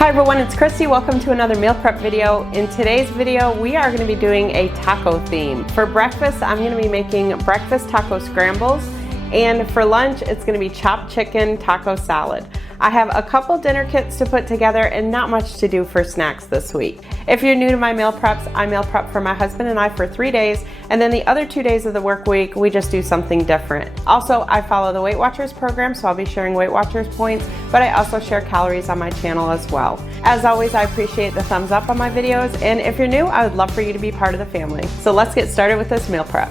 Hi everyone, it's Kristi. Welcome to another meal prep video. In today's video, we are going to be doing a taco theme. For breakfast, I'm going to be making breakfast taco scrambles, and for lunch, it's going to be chopped chicken taco salad. I have a couple dinner kits to put together and not much to do for snacks this week. If you're new to my meal preps, I meal prep for my husband and I for 3 days, and then the other 2 days of the work week, we just do something different. Also, I follow the Weight Watchers program, so I'll be sharing Weight Watchers points, but I also share calories on my channel as well. As always, I appreciate the thumbs up on my videos, and if you're new, I would love for you to be part of the family. So let's get started with this meal prep.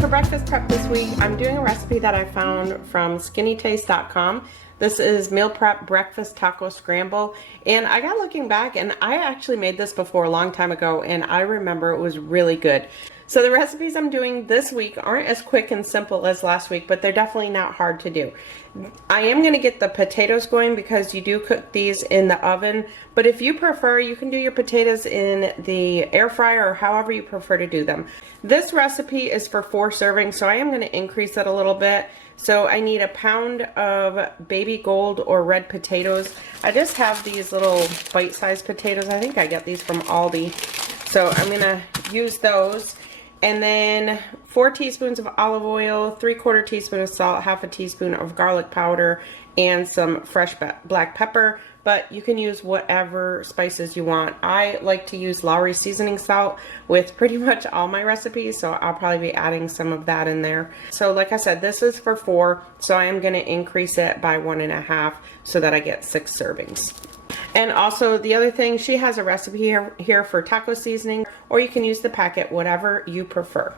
For breakfast prep this week, I'm doing a recipe that I found from skinnytaste.com. This is meal prep breakfast taco scramble, and I got looking back and I actually made this before a long time ago, and I remember it was really good. So the recipes I'm doing this week aren't as quick and simple as last week, but they're definitely not hard to do. I am going to get the potatoes going because you do cook these in the oven, but if you prefer, you can do your potatoes in the air fryer or however you prefer to do them. This recipe is for 4 servings, so I am going to increase it a little bit. So I need a pound of baby gold or red potatoes. I just have these little bite-sized potatoes. I think I get these from Aldi. So I'm going to use those. And then 4 teaspoons of olive oil, 3/4 teaspoon of salt, 1/2 teaspoon of garlic powder, and some fresh black pepper. But you can use whatever spices you want. I like to use Lowry seasoning salt with pretty much all my recipes, so I'll probably be adding some of that in there. So like I said, this is for 4, so I am going to increase it by 1.5 so that I get 6 servings. And also the other thing, she has a recipe here for taco seasoning, or you can use the packet, whatever you prefer.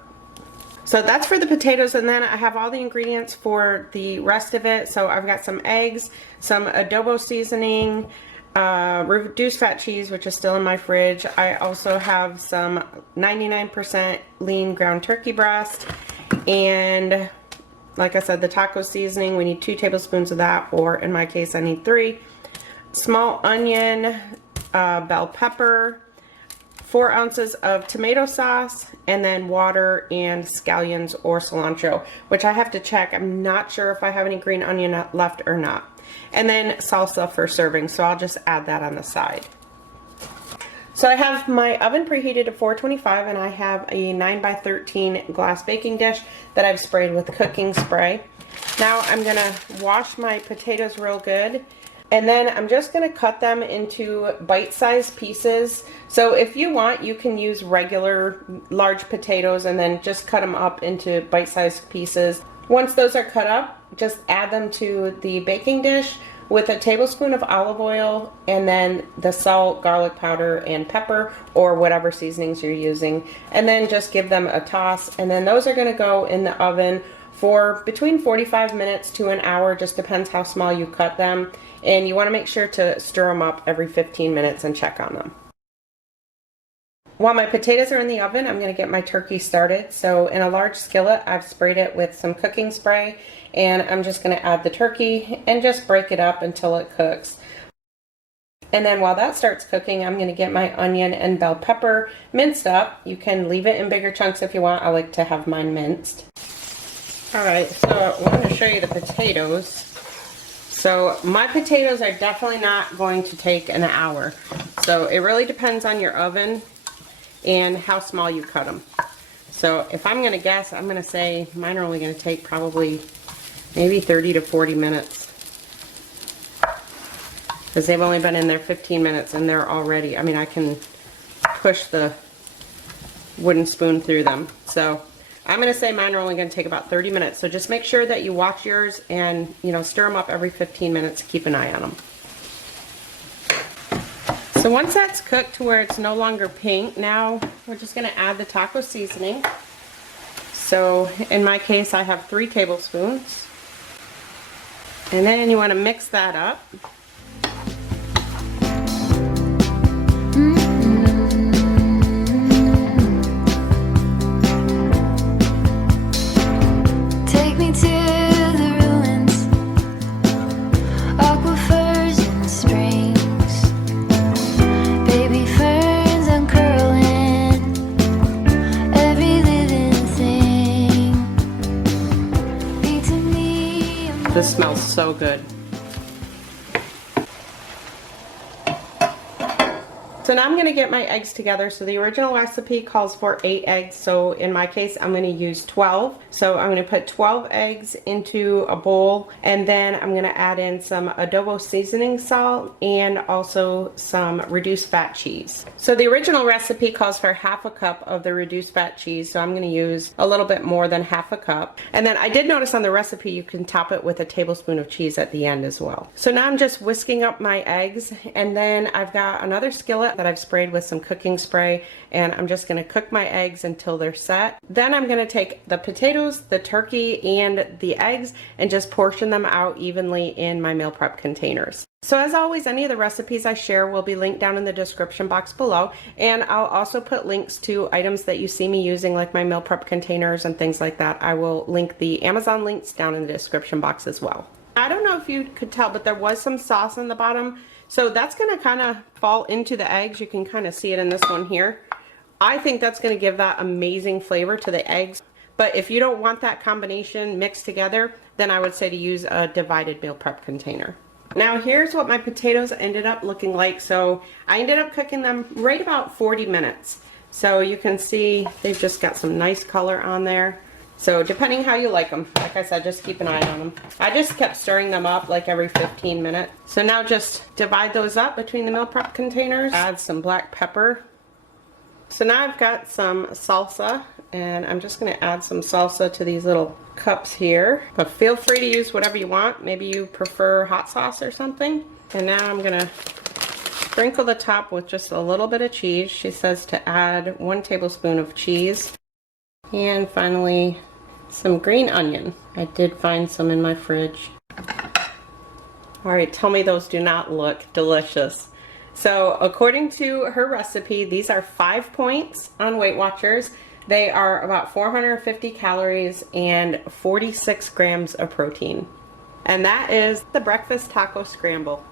So that's for the potatoes, and then I have all the ingredients for the rest of it. So I've got some eggs, some adobo seasoning, reduced fat cheese, which is still in my fridge. I also have some 99% lean ground turkey breast, and like I said, the taco seasoning, we need 2 tablespoons of that, or in my case, I need 3. Small onion, bell pepper, 4 ounces of tomato sauce, and then water and scallions or cilantro, which I have to check. I'm not sure if I have any green onion left or not. And then salsa for serving, so I'll just add that on the side. So I have my oven preheated to 425, and I have a 9x13 glass baking dish that I've sprayed with cooking spray. Now I'm gonna wash my potatoes real good, and then I'm just going to cut them into bite-sized pieces. So if you want, you can use regular large potatoes and then just cut them up into bite-sized pieces. Once those are cut up, just add them to the baking dish with a tablespoon of olive oil, and then the salt, garlic powder, and pepper, or whatever seasonings you're using. And then just give them a toss, and then those are going to go in the oven for between 45 minutes to an hour, just depends how small you cut them. And you want to make sure to stir them up every 15 minutes and check on them. While my potatoes are in the oven, I'm going to get my turkey started. So in a large skillet, I've sprayed it with some cooking spray, and I'm just going to add the turkey and just break it up until it cooks. And then while that starts cooking, I'm going to get my onion and bell pepper minced up. You can leave it in bigger chunks if you want. I like to have mine minced. Alright, so I want to show you the potatoes. So my potatoes are definitely not going to take an hour. So it really depends on your oven and how small you cut them. So if I'm going to guess, I'm going to say mine are only going to take probably maybe 30 to 40 minutes. Because they've only been in there 15 minutes and they're already, I mean, I can push the wooden spoon through them. So I'm going to say mine are only going to take about 30 minutes. So just make sure that you watch yours and, stir them up every 15 minutes. Keep an eye on them. So once that's cooked to where it's no longer pink, now we're just going to add the taco seasoning. So in my case, I have 3 tablespoons. And then you want to mix that up. This smells so good. So now I'm going to get my eggs together. So the original recipe calls for 8 eggs. So in my case, I'm going to use 12. So I'm going to put 12 eggs into a bowl, and then I'm going to add in some adobo seasoning salt and also some reduced fat cheese. So the original recipe calls for half a cup of the reduced fat cheese. So I'm going to use a little bit more than half a cup. And then I did notice on the recipe, you can top it with a tablespoon of cheese at the end as well. So now I'm just whisking up my eggs, and then I've got another skillet that I've sprayed with some cooking spray, and I'm just going to cook my eggs until they're set. Then I'm going to take the potatoes, the turkey, and the eggs and just portion them out evenly in my meal prep containers. So as always, any of the recipes I share will be linked down in the description box below, and I'll also put links to items that you see me using, like my meal prep containers and things like that. I will link the Amazon links down in the description box as well. I don't know if you could tell, but there was some sauce on the bottom. So that's going to kind of fall into the eggs. You can kind of see it in this one here. I think that's going to give that amazing flavor to the eggs. But if you don't want that combination mixed together, then I would say to use a divided meal prep container. Now here's what my potatoes ended up looking like. So I ended up cooking them right about 40 minutes. So you can see they've just got some nice color on there. So depending how you like them, like I said, just keep an eye on them. I just kept stirring them up like every 15 minutes. So now just divide those up between the meal prep containers. Add some black pepper. So now I've got some salsa, and I'm just going to add some salsa to these little cups here. But feel free to use whatever you want. Maybe you prefer hot sauce or something. And now I'm going to sprinkle the top with just a little bit of cheese. She says to add 1 tablespoon of cheese. And finally, some green onion. I did find some in my fridge. All right, tell me those do not look delicious. So according to her recipe, these are 5 points on Weight Watchers. They are about 450 calories and 46 grams of protein. And that is the breakfast taco scramble.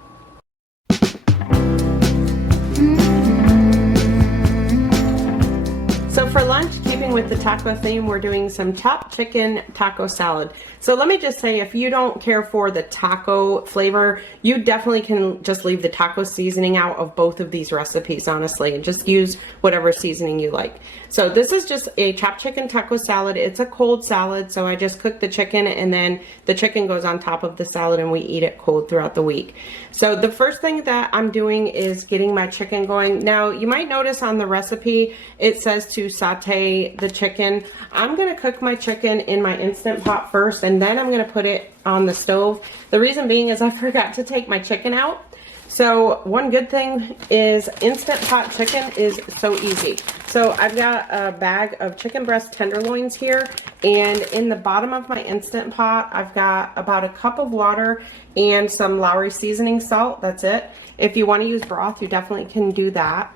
So for lunch, keeping with the taco theme, we're doing some chopped chicken taco salad. So let me just say, if you don't care for the taco flavor, you definitely can just leave the taco seasoning out of both of these recipes, honestly, and just use whatever seasoning you like. So this is just a chopped chicken taco salad. It's a cold salad, so I just cook the chicken, and then the chicken goes on top of the salad, and we eat it cold throughout the week. So the first thing that I'm doing is getting my chicken going. Now, you might notice on the recipe, it says to saute the chicken. I'm going to cook my chicken in my Instant Pot first, and then I'm going to put it on the stove. The reason being is I forgot to take my chicken out. So one good thing is Instant Pot chicken is so easy. So I've got a bag of chicken breast tenderloins here, and in the bottom of my Instant Pot, I've got about a cup of water and some Lowry seasoning salt. That's it. If you want to use broth, you definitely can do that.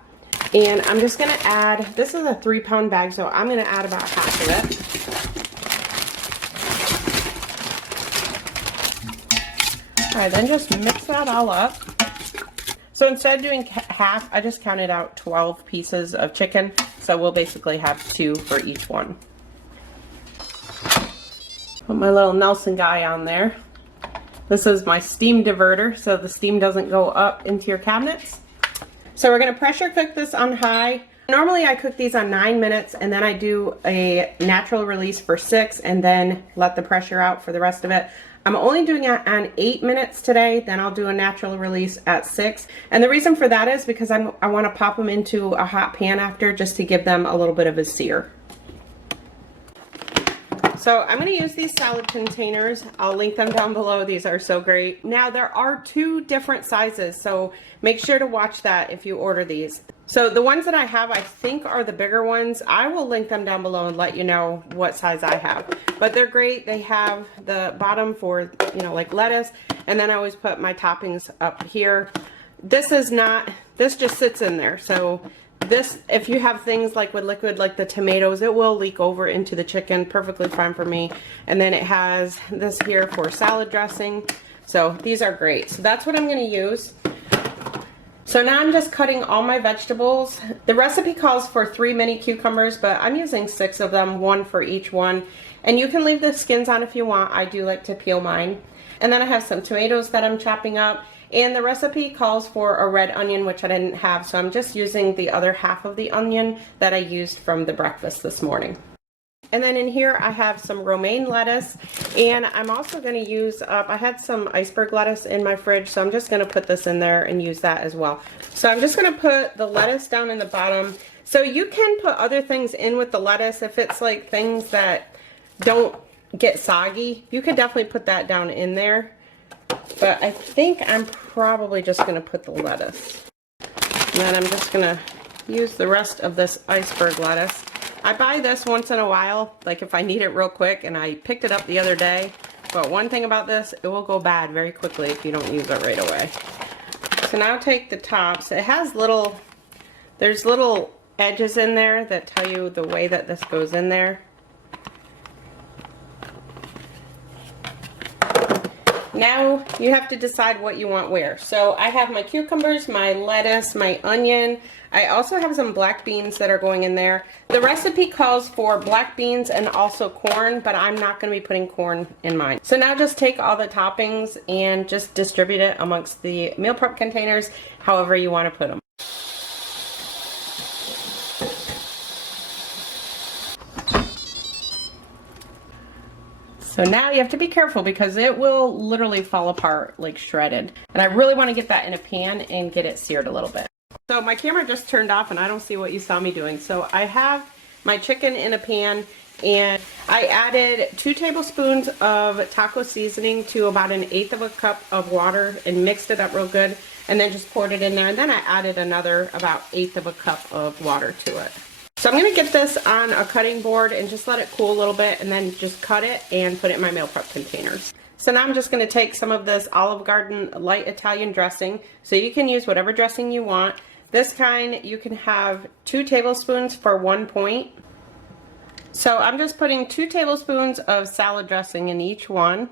And I'm just going to add, this is a 3-pound bag, so I'm going to add about half of it. All right, then just mix that all up. So instead of doing half, I just counted out 12 pieces of chicken. So we'll basically have 2 for each one. Put my little Nelson guy on there. This is my steam diverter, so the steam doesn't go up into your cabinets. So we're going to pressure cook this on high. Normally I cook these on 9 minutes, and then I do a natural release for 6 and then let the pressure out for the rest of it. I'm only doing it on 8 minutes today, then I'll do a natural release at 6. And the reason for that is because I want to pop them into a hot pan after, just to give them a little bit of a sear. So I'm going to use these salad containers. I'll link them down below. These are so great. Now there are 2 different sizes, so make sure to watch that if you order these. So the ones that I have, I think, are the bigger ones. I will link them down below and let you know what size I have. But they're great. They have the bottom for, you know, like lettuce, and then I always put my toppings up here. This is not, this just sits in there. So this, if you have things like with liquid, like the tomatoes, it will leak over into the chicken. Perfectly fine for me. And then it has this here for salad dressing. So these are great. So that's what I'm going to use. So now I'm just cutting all my vegetables. The recipe calls for 3 mini cucumbers, but I'm using 6 of them, 1 for each one. And you can leave the skins on if you want. I do like to peel mine. And then I have some tomatoes that I'm chopping up. And the recipe calls for a red onion, which I didn't have, so I'm just using the other half of the onion that I used from the breakfast this morning. And then in here I have some romaine lettuce, and I'm also going to use up, I had some iceberg lettuce in my fridge, so I'm just going to put this in there and use that as well. So I'm just going to put the lettuce down in the bottom. So you can put other things in with the lettuce if it's like things that don't get soggy. You can definitely put that down in there. But I think I'm probably just going to put the lettuce. And then I'm just going to use the rest of this iceberg lettuce. I buy this once in a while, like if I need it real quick, and I picked it up the other day. But one thing about this, it will go bad very quickly if you don't use it right away. So now take the tops. It has there's little edges in there that tell you the way that this goes in there. Now you have to decide what you want where. So I have my cucumbers, my lettuce, my onion. I also have some black beans that are going in there. The recipe calls for black beans and also corn, but I'm not going to be putting corn in mine. So now just take all the toppings and just distribute it amongst the meal prep containers, however you want to put them. So now you have to be careful because it will literally fall apart like shredded. And I really want to get that in a pan and get it seared a little bit. So my camera just turned off and I don't see what you saw me doing. So I have my chicken in a pan and I added 2 tablespoons of taco seasoning to about 1/8 of a cup of water and mixed it up real good, and then just poured it in there, and then I added another about 1/8 of a cup of water to it. So I'm going to get this on a cutting board and just let it cool a little bit, and then just cut it and put it in my meal prep containers. So now I'm just going to take some of this Olive Garden light Italian dressing. So you can use whatever dressing you want. This kind, you can have 2 tablespoons for 1 point. So I'm just putting 2 tablespoons of salad dressing in each one.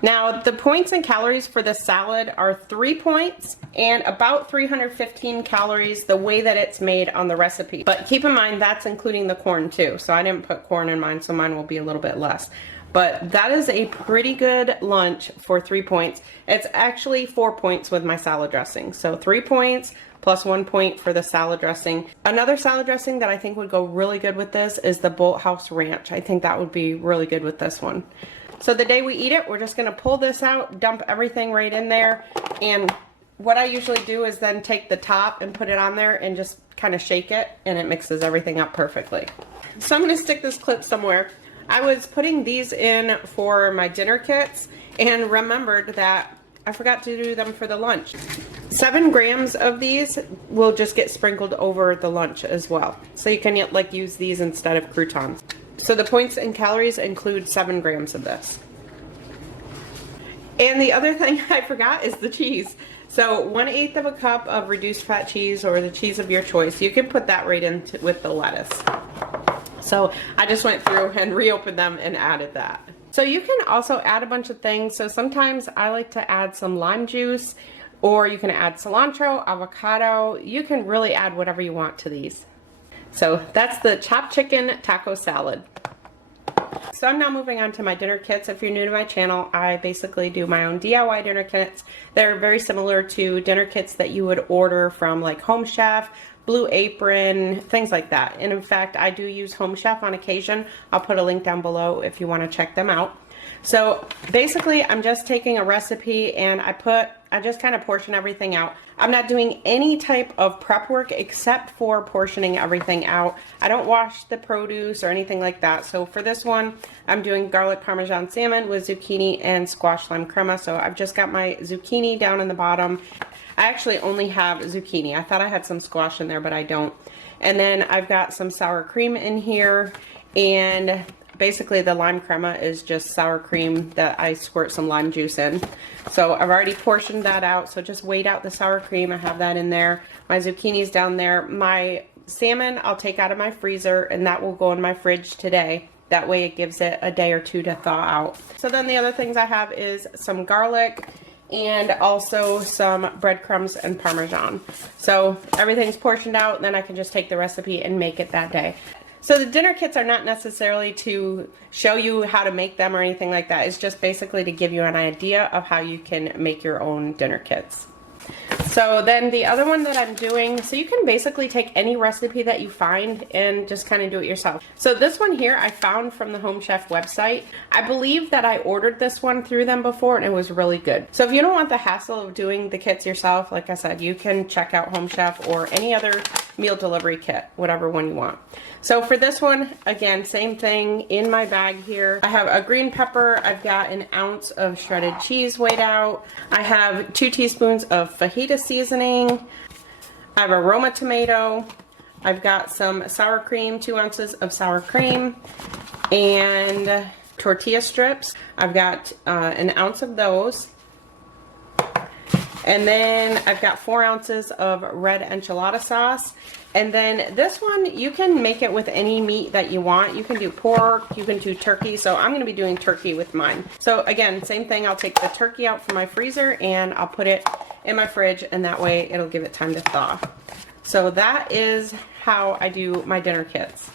Now the points and calories for the salad are 3 points and about 315 calories the way that it's made on the recipe. But keep in mind that's including the corn too. So I didn't put corn in mine, so mine will be a little bit less. But that is a pretty good lunch for 3 points. It's actually 4 points with my salad dressing. So 3 points plus 1 point for the salad dressing. Another salad dressing that I think would go really good with this is the Bolthouse Ranch. I think that would be really good with this one. So the day we eat it, we're just going to pull this out, dump everything right in there. And what I usually do is then take the top and put it on there and just kind of shake it, and it mixes everything up perfectly. So I'm going to stick this clip somewhere. I was putting these in for my dinner kits and remembered that I forgot to do them for the lunch. 7 grams of these will just get sprinkled over the lunch as well. So you can like use these instead of croutons. So the points and calories include 7 grams of this. And the other thing I forgot is the cheese. So 1/8 of a cup of reduced fat cheese, or the cheese of your choice. You can put that right in with the lettuce. So I just went through and reopened them and added that. So you can also add a bunch of things. So sometimes I like to add some lime juice, or you can add cilantro, avocado. You can really add whatever you want to these. So that's the chopped chicken taco salad. So I'm now moving on to my dinner kits. If you're new to my channel, I basically do my own DIY dinner kits. They're very similar to dinner kits that you would order from like Home Chef, Blue Apron, things like that. And in fact, I do use Home Chef on occasion. I'll put a link down below if you want to check them out. So basically, I'm just taking a recipe and I just kind of portion everything out. I'm not doing any type of prep work except for portioning everything out. I don't wash the produce or anything like that. So for this one, I'm doing garlic parmesan salmon with zucchini and squash lime crema. So I've just got my zucchini down in the bottom. I actually only have zucchini. I thought I had some squash in there, but I don't. And then I've got some sour cream in here, and basically the lime crema is just sour cream that I squirt some lime juice in. So I've already portioned that out, so just weighed out the sour cream. I have that in there. My zucchini's down there. My salmon I'll take out of my freezer, and that will go in my fridge today. That way it gives it a day or two to thaw out. So then the other things I have is some garlic and also some breadcrumbs and Parmesan. So everything's portioned out, then I can just take the recipe and make it that day. So the dinner kits are not necessarily to show you how to make them or anything like that. It's just basically to give you an idea of how you can make your own dinner kits. So then the other one that I'm doing, so you can basically take any recipe that you find and just kind of do it yourself. So this one here I found from the Home Chef website. I believe that I ordered this one through them before and it was really good. So if you don't want the hassle of doing the kits yourself, like I said, you can check out Home Chef or any other meal delivery kit, whatever one you want. So for this one, again, same thing. In my bag here, I have a green pepper. I've got an ounce of shredded cheese weighed out. I have 2 teaspoons of fajita seasoning. I have a Roma tomato. I've got some sour cream, 2 ounces of sour cream, and tortilla strips. I've got an ounce of those. And then I've got 4 ounces of red enchilada sauce. And then this one, you can make it with any meat that you want. You can do pork, you can do turkey. So I'm going to be doing turkey with mine. So again, same thing. I'll take the turkey out from my freezer and I'll put it in my fridge, and that way it'll give it time to thaw. So that is how I do my dinner kits.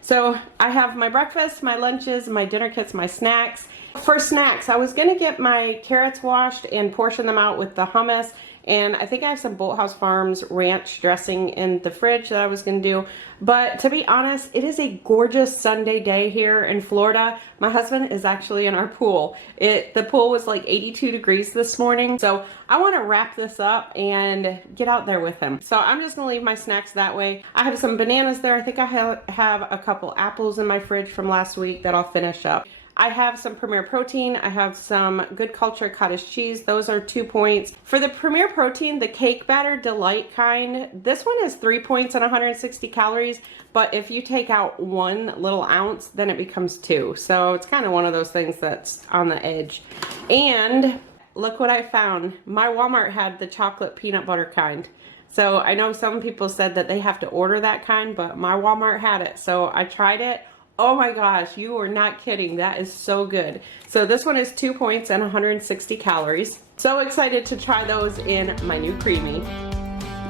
So I have my breakfast, my lunches, my dinner kits, my snacks. For snacks, I was gonna get my carrots washed and portion them out with the hummus, and I think I have some Bolthouse Farms ranch dressing in the fridge that I was gonna do. But to be honest, it is a gorgeous Sunday day here in Florida. My husband is actually in our pool. The pool was like 82 degrees this morning, so I wanna wrap this up and get out there with him. So I'm just gonna leave my snacks that way. I have some bananas there. I think I have a couple apples in my fridge from last week that I'll finish up. I have some Premier Protein. I have some Good Culture cottage cheese. Those are 2 points. For the Premier Protein, the Cake Batter Delight kind, this one is 3 points and 160 calories, but if you take out 1 little ounce, then it becomes 2. So it's kind of one of those things that's on the edge. And look what I found. My Walmart had the chocolate peanut butter kind. So I know some people said that they have to order that kind, but my Walmart had it. So I tried it. Oh my gosh, you are not kidding. That is so good. So this one is 2 points and 160 calories. So excited to try those in my new Creamy.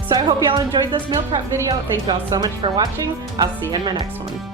So I hope y'all enjoyed this meal prep video. Thank y'all so much for watching. I'll see you in my next one.